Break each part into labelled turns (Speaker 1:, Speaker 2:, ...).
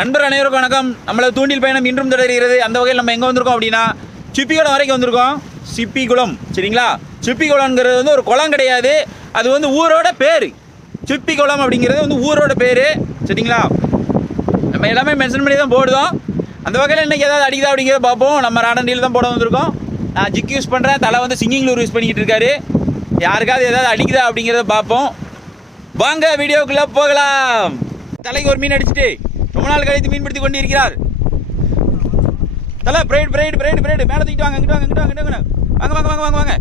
Speaker 1: நண்பர் அனைவருக்கும் வணக்கம். நம்மள தூண்டில் பயணம் இன்றும் தொடர்கிறது. அந்த வகையில் நம்ம எங்கே வந்திருக்கோம் அப்படின்னா சிப்பிக்குளம் வரைக்கும் வந்திருக்கோம். சிப்பிக்குளம் சரிங்களா? சிப்பிக்குளம்ங்கிறது வந்து ஒரு குளம் கிடையாது. அது வந்து ஊரோட பேர். சிப்பிக்குளம் அப்படிங்கிறது வந்து ஊரோட பேர் சரிங்களா? நம்ம எல்லாமே மென்ஷன் பண்ணி தான் போடுதோம். அந்த வகையில் இன்றைக்கி ஏதாவது அடிக்குதா அப்படிங்கிறத பார்ப்போம். நம்ம ராடண்டியில் தான் போட வந்திருக்கோம். நான் ஜிக் யூஸ் பண்ணுறேன் தலை வந்து சிங்கிங் லூர் யூஸ் பண்ணிக்கிட்டு இருக்காரு. யாருக்காவது ஏதாவது அடிக்குதா அப்படிங்கிறத பார்ப்போம். வாங்க வீடியோக்குள்ளே போகலாம். தலைக்கு ஒரு மீன் அடிச்சுட்டு. ரொம்ப நாள் கழித்து மீன் பிடித்து கொண்டு இருக்கிறார் தலை பிரைட் பிரைட் பிரைட் பிரைட் மேலே தூக்கிட்டு வாங்க இங்கிட்டு வாங்க இங்கிட்டு வாங்க இங்கிட்டு வாங்க. வாங்க வாங்க வாங்க வாங்க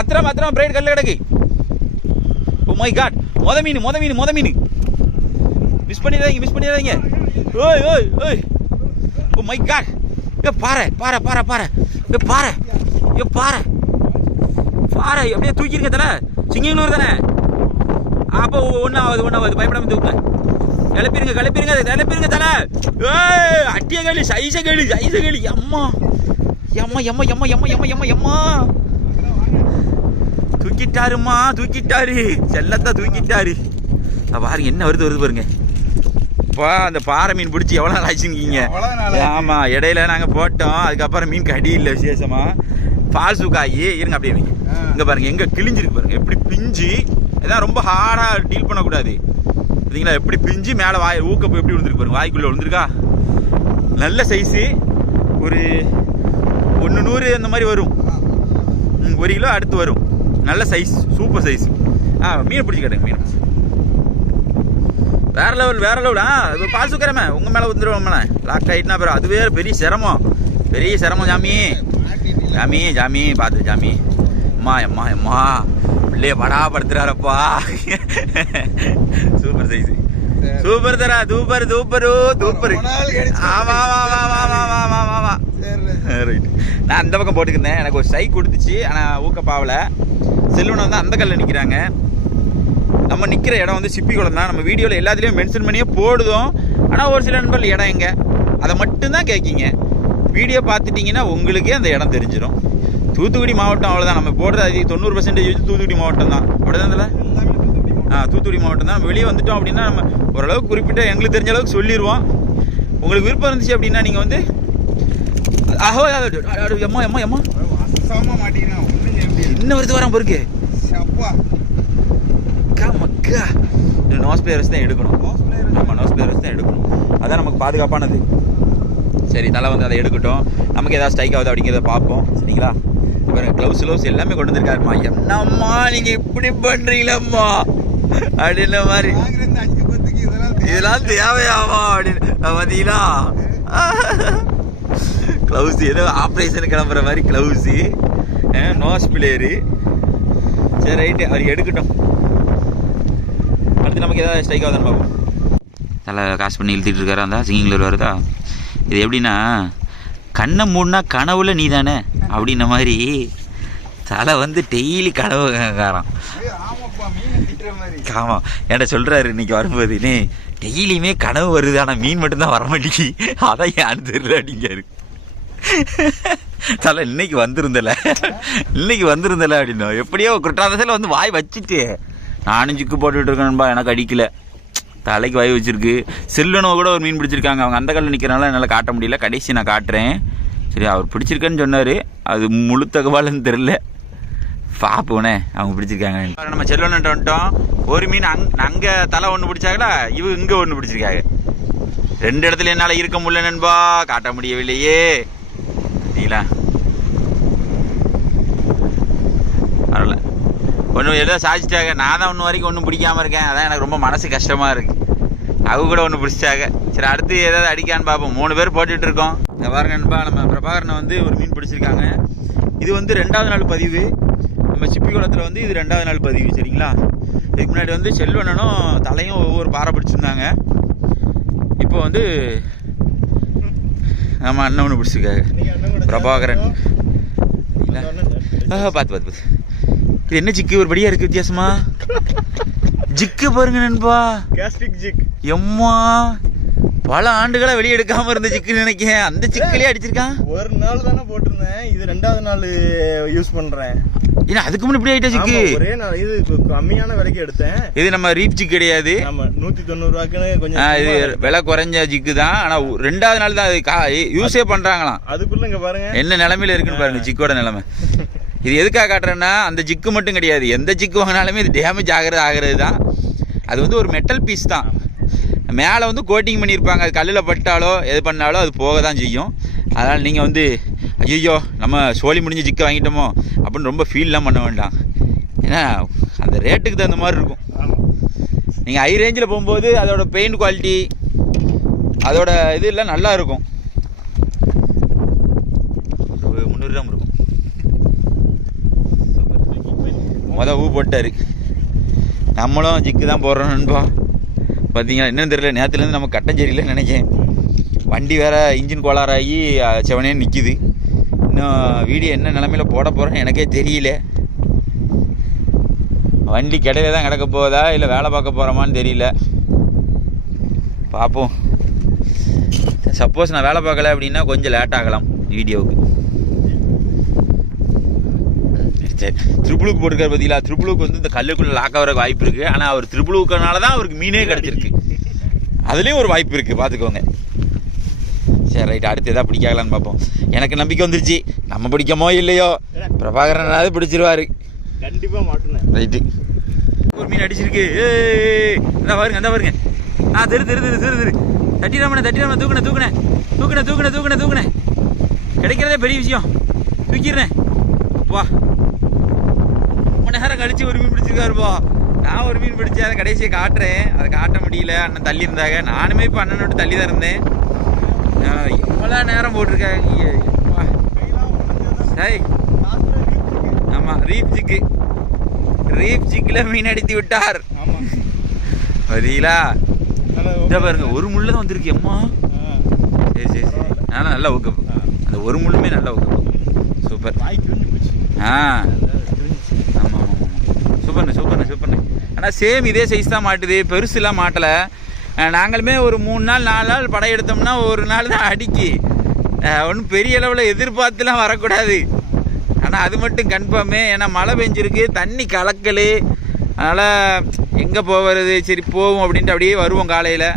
Speaker 1: அத்திரம் அத்திரம் பிரைட் கல்ல கிடக்கு. ஓ மை காட் மொத மீன் மொத மீன் மொத மீன். மிஸ் பண்ணிடாதீங்க மிஸ் பண்ணிடாதீங்க. ஓய் ஓய் ஓய். ஓ மை காட் ஏ பாறை பாறை பாறை பாறை. ஏ பாறை. ஏ பாறை. பாறை அப்படியே தூக்கியிருக்க தலை. சிங்கிங்களூர் தானே? அப்போ ஒன்றாவது ஒன்றாவது பயப்படாம தூக்குங்க. கிளப்பிருங்க கிளப்பிருங்க கிளப்பிருங்க தல. ஏய் அட்டிய களி சைச களி சைச களி. அம்மா எம்மா எம்மா எம்மா எம்மா எம்மா எம்மா எம்மா. தூக்கிட்டாருமா தூக்கிட்டாரு. செல்லத்தை தூக்கிட்டாரு. பாருங்க என்ன வருது வருது பாருங்க. இப்போ அந்த பாறை மீன் பிடிச்சி எவ்வளோ நாள் ஆச்சுருக்கீங்க? ஆமாம் இடையில நாங்கள் போட்டோம். அதுக்கப்புறம் மீன் கடி இல்லை விசேஷமா. பால் சுக்காயி இருங்க அப்படியே. இங்கே பாருங்க எங்கே கிழிஞ்சிருக்கு பாருங்க. எப்படி பிஞ்சு இதான் ரொம்ப ஹார்டாக டீல் பண்ணக்கூடாது. பார்த்தீங்களா எப்படி பிஞ்சு மேலே வாய் ஊக்கப்போ எப்படி விழுந்துருக்கு பாருங்க. வாய்க்குள்ளே விழுந்துருக்கா? நல்ல சைஸு ஒரு ஒன்று நூறு அந்த மாதிரி வரும். ம், ஒரு கிலோ அடுத்து வரும். நல்ல சைஸ் சூப்பர் சைஸ் ஆ மீன் பிடிச்சி கேட்டுங்க மீன். பிடிச்சி வேற லெவல் வேற லெவல் ஆ இது பால் சுக்கரமே. உங்கள் மேலே வந்துடுவோம்ண்ணே லாக் ஆகிட்டுனா அப்புறம் அதுவே பெரிய சிரமம். பெரிய சிரமம் ஜாமி. ஜாமி ஜாமி பார்த்து ஜாமி. அம்மா அம்மா அம்மா. பிள்ளைய படாப்படுத்துறாரப்பா சூப்பர் சைஸ். சூப்பர் தரா சூப்பர் சூப்பரு சூப்பர் ஆமா ஆமா ஆமா ஆமா ஆமா ஆமா ஆமா ரைட் நான் அந்த பக்கம் போட்டுக்கிருந்தேன் எனக்கு ஒரு ஸ்ட்ரைக் கொடுத்துச்சு. ஆனால் ஊக்கப்பாவல செல்வனை வந்து அந்த கல்லில் நிற்கிறாங்க நம்ம நிற்கிற இடம் வந்து சிப்பி குளம் தான். நம்ம வீடியோவில் எல்லாத்துலேயும் மென்ஷன் பண்ணியே போடுதோம். ஆனால் ஒரு சில நண்பர்கள் இடம் எங்க? அதை மட்டும்தான் கேட்கிங்க. வீடியோ பார்த்துட்டிங்கன்னா உங்களுக்கே அந்த இடம் தெரிஞ்சிடும் தூத்துக்குடி மாவட்டம் அவ்வளோதான் நம்ம போடுறது அதிக தொண்ணூறு பர்சன்டேஜ் தூத்துக்குடி மாவட்டம் தான். அப்படிதான் இல்லை ஆ தூத்துக்குடி மாவட்டம் தான். வெளியே வந்துட்டோம் அப்படின்னா நம்ம ஓரளவுக்கு குறிப்பிட்ட எங்களுக்கு தெரிஞ்ச அளவுக்கு சொல்லிடுவோம் உங்களுக்கு விருப்பம் இருந்துச்சு அப்படின்னா நீங்கள் வந்து அஹோ எம்மா எம்மா எம்மா
Speaker 2: அசாம
Speaker 1: இன்னும் வருது வரான் பொறுக்கு. மக்கா மக்கா நோஸ் பிளேயர் தான் எடுக்கணும். ஆமாம் நோஸ் பிளேயர் தான் எடுக்கணும். அதான் நமக்கு பாதுகாப்பானது. சரி தலை வந்து அதை எடுக்கட்டும். நமக்கு ஏதாவது ஸ்ட்ரைக் ஆகுது அப்படிங்கிறத பார்ப்போம். சரிங்களா? பாருங்க க்ளவுஸ் க்ளவுஸ் எல்லாமே கொண்டு வந்திருக்காருமா. என்னம்மா நீங்கள் இப்படி பண்றீங்களம்மா? அப்படின்ற மாதிரி.
Speaker 2: அஞ்சு இதெல்லாம் தேவை.
Speaker 1: தேவையாமா? அப்படின்னு. பார்த்தீங்களா க்ளவுஸ் ஏதோ ஆப்ரேஷன் கிளம்புற மாதிரி க்ளவுஸு நோஸ் பிளேயரு சரி ரைட்டு அவர் எடுக்கட்டும். அடுத்து நமக்கு ஏதாவது ஸ்ட்ரைக் ஆகுதுன்னு பார்ப்போம். நல்லா காசு பண்ணி இழுத்துட்டு இருக்காரா அந்த சிங்கிங்கில் வருதா இது எப்படின்னா கண்ணை மூடினா கனவுல நீ தானே அப்படின்ன மாதிரி தலை வந்து டெய்லி கனவு காரம். ஆமாம் என்கிட்ட சொல்கிறாரு இன்னைக்கு வரும்போது நீ டெய்லியுமே கனவு வருது ஆனால் மீன் மட்டும்தான் வர மாட்டேங்கி அதான் ஏன்னு தெரியல அப்படிங்காரு தலை இன்னைக்கு வந்திருந்தல. இன்னைக்கு வந்திருந்தல அப்படின்னா எப்படியோ குற்றாதத்தில் வந்து வாய் வச்சுட்டு நானும் சிக்கு போட்டுட்டு இருக்கேன்பா எனக்கு அடிக்கலை. தலைக்கு வாய் வச்சுருக்கு. செல்லுனோ கூட ஒரு மீன் பிடிச்சிருக்காங்க. அவங்க அந்த கல்லில் நிற்கிறனால என்னால் காட்ட முடியல. கடைசி நான் காட்டுறேன். சரி அவர் பிடிச்சிருக்கேன்னு சொன்னார். அது முழு தகவல்னு தெரில பாப்போனே அவங்க பிடிச்சிருக்காங்க. நம்ம செல்வன்ட்டு வந்துட்டோம். ஒரு மீன் அங் அங்கே தலை ஒன்று பிடிச்சாங்களா? இவ இங்கே ஒன்று பிடிச்சிருக்காங்க. ரெண்டு இடத்துல என்னால் இருக்க முடியல நண்பா. காட்ட முடியவில்லையே. சரிங்களா? பரவாயில்ல. ஒன்று ஏதோ சாதிச்சிட்டாங்க. நான் தான் ஒன்று வரைக்கும் ஒன்றும் பிடிக்காம இருக்கேன். அதான் எனக்கு ரொம்ப மனசு கஷ்டமாக இருக்குது அவங்க கூட ஒன்று பிடிச்சிட்டாங்க. சரி அடுத்து ஏதாவது அடிக்கான்னு பார்ப்போம். மூணு பேர் போட்டுட்டு இருக்கோம். இங்க பாருங்க நண்பா நம்ம பிரபாகரனை வந்து ஒரு மீன் பிடிச்சிருக்காங்க. இது வந்து ரெண்டாவது நாள் பதிவு. நம்ம சிப்பி குளத்தில் வந்து இது ரெண்டாவது நாள் பதிவு சரிங்களா? இதுக்கு முன்னாடி வந்து செல்வனனும் தலையும் ஒவ்வொரு பாறை பிடிச்சிருந்தாங்க. இப்போ வந்து நம்ம அண்ணன் ஒன்று பிடிச்சிருக்காங்க பிரபாகரன். ஆ, பார்த்து பார்த்து பார்த்து இது என்ன சிக்கு ஒரு படியா இருக்கு வித்தியாசமா? ஜிக்கு பாருங்க நண்பா.
Speaker 2: கேஸ்டிக் ஜிக்.
Speaker 1: எம்மா பல ஆண்டுகளா வெளியே எடுக்காம இருந்த சிக்குன்னு நினைக்கிறேன். அந்த சிக்கலே அடிச்சிருக்கான்.
Speaker 2: ஒரு நாள் தானே போட்டிருந்தேன். இது ரெண்டாவது நாள் யூஸ் பண்றேன்.
Speaker 1: ஏன்னா அதுக்கு முன்னாடி இப்படி ஆயிட்டா சிக்கு?
Speaker 2: ஒரே நாள். இது கம்மியான விலைக்கு எடுத்தேன்.
Speaker 1: இது நம்ம ரீப் ஜிக் கிடையாது.
Speaker 2: நம்ம நூத்தி தொண்ணூறு ரூபாய்க்குன்னு
Speaker 1: ஆ,
Speaker 2: கொஞ்சம்
Speaker 1: இது விலை குறைஞ்ச ஜிக்கு தான். ஆனா ரெண்டாவது நாள் தான் அது யூஸே பண்றாங்களாம்.
Speaker 2: அதுக்குள்ள இங்க பாருங்க.
Speaker 1: என்ன நிலைமையில இருக்குன்னு பாருங்க ஜிக்கோட நிலைமை. இது எதுக்காக காட்டுறேன்னா அந்த ஜிக்கு மட்டும் கிடையாது. எந்த ஜிக்கு வாங்கினாலுமே இது டேமேஜ் ஆகிறது ஆகிறது தான். அது வந்து ஒரு மெட்டல் பீஸ் தான். மேலே வந்து கோட்டிங் பண்ணியிருப்பாங்க அது கல்லில் பட்டாலோ எது பண்ணாலோ அது போக தான் செய்யும். அதனால் நீங்கள் வந்து ஐயோ நம்ம சோழி முடிஞ்சு ஜிக்கை வாங்கிட்டோமோ அப்படின்னு ரொம்ப ஃபீல்லாம் பண்ண வேண்டாம். ஏன்னா அந்த ரேட்டுக்கு தகுந்த மாதிரி இருக்கும். நீங்கள் ஹை ரேஞ்சில் போகும்போது அதோட பெயிண்ட் குவாலிட்டி அதோட இது எல்லாம் நல்லா இருக்கும். ஒரு முந்நூறு கிராம் இருக்கும். மொதல் ஊ போட்டார். நம்மளும் ஜிக்கு தான் போடுறோம் நண்பா. பார்த்தீங்களா என்னென்னு தெரியல. நேற்றுலேருந்து நம்ம கட்டஞ்சேரியில் நினைக்கேன் வண்டி வேறு இன்ஜின் கோளாறாகி செவனே நிற்கிது இன்னும் வீடியோ என்ன நிலமையில போட போகிறேன்னு எனக்கே தெரியல. வண்டி கிடையில தான் கிடக்க போகுதா இல்லை வேலை பார்க்க போகிறோமான்னு தெரியல. பார்ப்போம். சப்போஸ் நான் வேலை பார்க்கல அப்படின்னா கொஞ்சம் லேட் ஆகலாம் வீடியோவுக்கு. சரி திருப்புளுக்கு போட்டிருக்காரு பார்த்தீங்களா திருப்புளுக்கு வந்து இந்த கல்லுக்குள்ளே லாக் ஆகிறதுக்கு வாய்ப்பு இருக்குது ஆனால் அவர் திருப்புளுக்கனால தான் அவருக்கு மீனே கிடச்சிருக்கு. அதுலேயும் ஒரு வாய்ப்பு இருக்குது பார்த்துக்கோங்க சரி ரைட் அடுத்து எதாவது பிடிக்காகலான்னு பார்ப்போம். எனக்கு நம்பிக்கை வந்துருச்சு. நம்ம பிடிக்கமோ இல்லையோ? பிரபாகரனாவது பிடிச்சிருவாரு.
Speaker 2: கண்டிப்பா மாட்டுனேன்.
Speaker 1: ரைட்டு ஒரு மீன் அடிச்சிருக்கு. இந்த பாருங்க இந்த பாருங்க. ஆ தெரு தெரு தெரு தெரு தெரு. தட்டிடாமண்ணே தட்டிடாம தூக்குனே தூக்குனே தூக்குனே தூக்குனே தூக்குனே தூக்குனே கிடைக்கிறதே பெரிய விஷயம். தூக்கிடுறேன். வா. ரொம்ப நேரம் கழிச்சு ஒரு மீன் பிடிச்சிருக்காருப்பா நான் ஒரு மீன் பிடிச்சேன் அதை கடைசியை காட்டுறேன். அதை காட்ட முடியல. அண்ணன் தள்ளி இருந்தாங்க. நானுமே இப்போ அண்ணன் விட்டு தள்ளி தான் இருந்தேன். எவ்வளோ நேரம் போட்டிருக்காங்க. சரி ஆமாம் ரீப் ஜிக்கு ரீப் ஜிக்கில் மீன் அடித்து விட்டார்.
Speaker 2: நல்லா
Speaker 1: இந்த பாருங்க ஒரு முள்ளு தான் வந்திருக்கு அம்மா. சரி சரி சரி. ஆனால் நல்லா ஊக்கப்பு அந்த ஒரு முள்ளுமே நல்லா ஊக்கப்பு சூப்பர். ஆ. சூப்பர்ண்ணு சூப்பர்ண்ணு சூப்பர்ண்ணு ஆனால் சேம் இதே சைஸ் தான் மாட்டுது பெருசுலாம் மாட்டலை. நாங்களுமே ஒரு மூணு நாள் நாலு நாள் படம் எடுத்தோம்னா ஒரு நாள் தான் அடிக்கி. ஒன்றும் பெரிய அளவில் எதிர்பார்த்துலாம் வரக்கூடாது. ஆனால் அது மட்டும் கன்ஃபார்மே ஏன்னா மழை பெஞ்சிருக்கு தண்ணி கலக்கல். அதனால் எங்கே போகிறது சரி போவோம் அப்படின்ட்டு அப்படியே வருவோம் காலையில்.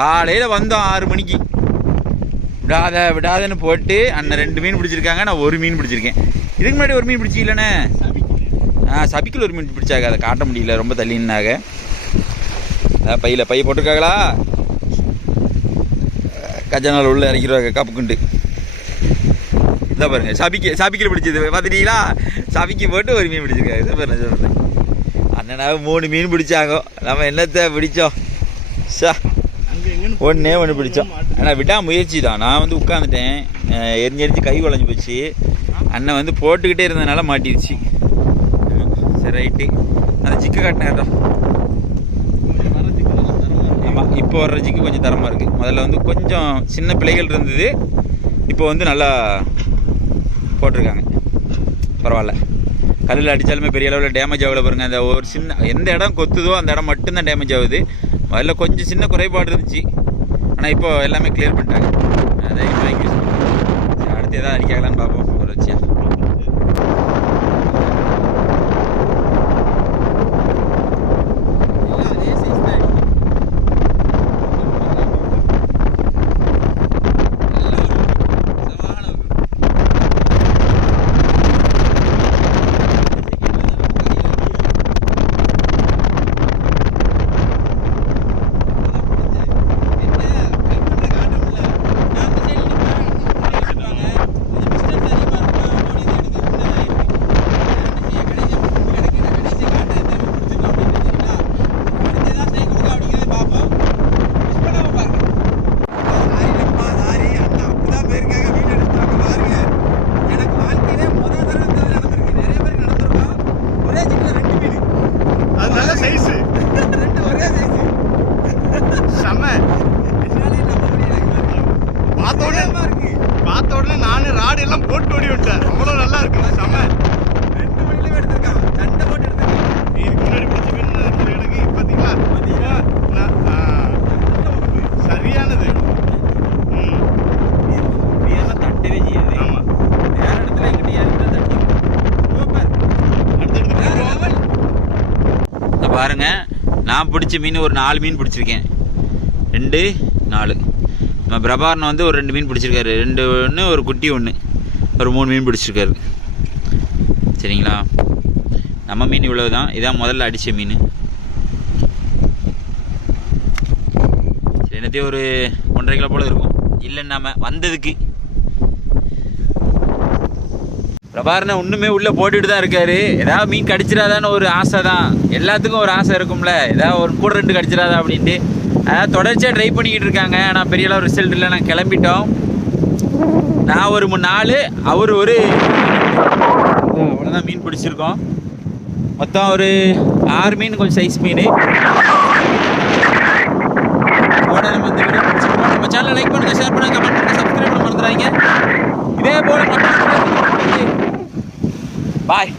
Speaker 1: காலையில் வந்தோம் ஆறு மணிக்கு. விடாத விடாதன்னு போட்டு அண்ணன் ரெண்டு மீன் பிடிச்சிருக்காங்க நான் ஒரு மீன் பிடிச்சிருக்கேன். இதுக்கு முன்னாடி ஒரு மீன் பிடிச்சிக்கலண்ணே சபிக்கல் ஒரு மீன் பிடிச்சாங்க. அதை காட்ட முடியல. ரொம்ப தள்ளினாங்க அதான் பையில் பைய போட்டிருக்காங்களா? கஜனால் உள்ள இறக்கிடுவாங்க. கப்புக்குண்டு இதான் பாருங்க. சபிக்க சபிக்கில் பிடிச்சது. பார்த்துட்டீங்களா சபிக்கு போட்டு ஒரு மீன் பிடிச்சிருக்காங்க. இதை பாருங்க சொல்கிறேன் அண்ணனாக மூணு மீன் பிடிச்சாங்க. நம்ம என்னத்தை பிடிச்சோம்? சா ஒன்றே ஒன்று பிடிச்சோம். ஆனால் விட்டா முயற்சி தான். நான் வந்து உட்காந்துட்டேன் எரிஞ்சு எரிஞ்சு கை குழஞ்சி போச்சு. அண்ணன் வந்து போட்டுக்கிட்டே இருந்ததுனால மாட்டிடுச்சு. சரி ரைட்டு அந்த ஜிக்கு காட்டினேன் ஆமாம் இப்போ வர்ற ஜிக்கு கொஞ்சம் தரமாக இருக்குது முதல்ல வந்து கொஞ்சம் சின்ன பிள்ளைகள் இருந்தது. இப்போ வந்து நல்லா போட்டிருக்காங்க. பரவாயில்ல. கல்லில் அடித்தாலுமே பெரிய அளவில் டேமேஜ் ஆகல பாருங்க. அந்த ஒரு சின்ன எந்த இடம் கொத்துதோ அந்த இடம் மட்டும்தான் டேமேஜ் ஆகுது. முதல்ல கொஞ்சம் சின்ன குறைபாடு இருந்துச்சு. ஆனால் இப்போ எல்லாமே கிளியர் பண்ணிட்டாங்க. தைரியமாக வாங்கி அடுத்து எதாவது அடிக்காங்களான்னு பார்ப்போம். பாருங்க. நான் பிடிச்ச மீன் ஒரு நாலு மீன் பிடிச்சிருக்கேன். ரெண்டு நாலு. நம்ம பிரபாரணம் வந்து ஒரு ரெண்டு மீன் பிடிச்சிருக்காரு. ரெண்டு ஒன்று ஒரு குட்டி ஒன்று ஒரு மூணு மீன் பிடிச்சிருக்காரு. சரிங்களா? நம்ம மீன் இவ்வளவு தான் இதான் முதல்ல அடித்த மீன். சரி, என்னத்தையும் ஒரு ஒன்றரை கிலோ போல இருக்கும். இல்லைன்னாம வந்ததுக்கு பிரபாகரனை ஒன்றுமே உள்ளே போட்டுட்டு தான் இருக்காரு. ஏதாவது மீன் கடிச்சிடாதான்னு ஒரு ஆசை தான் எல்லாத்துக்கும் ஒரு ஆசை இருக்கும்ல. ஏதாவது ஒரு கூட ரெண்டு கடிச்சிடாதா அப்படின்ட்டு. அதாவது தொடர்ச்சியாக ட்ரை பண்ணிக்கிட்டு இருக்காங்க. ஆனால் பெரிய அளவு ரிசல்ட் இல்லை. நான் கிளம்பிட்டோம். நான் ஒரு மூணு அவர் ஒரு அவ்வளோதான் மீன் பிடிச்சிருக்கோம். மொத்தம் ஒரு ஆறு மீன் கொஞ்சம் சைஸ் மீன். இதோட நம்ம இந்த வீடியோ நம்ம சேனலை லைக் பண்ணுங்கள் ஷேர் பண்ணுங்கள் கமெண்ட் பண்ணுங்கள் சப்ஸ்கிரைப் பண்ண மறந்துடாதீங்க. இதே போல பாய்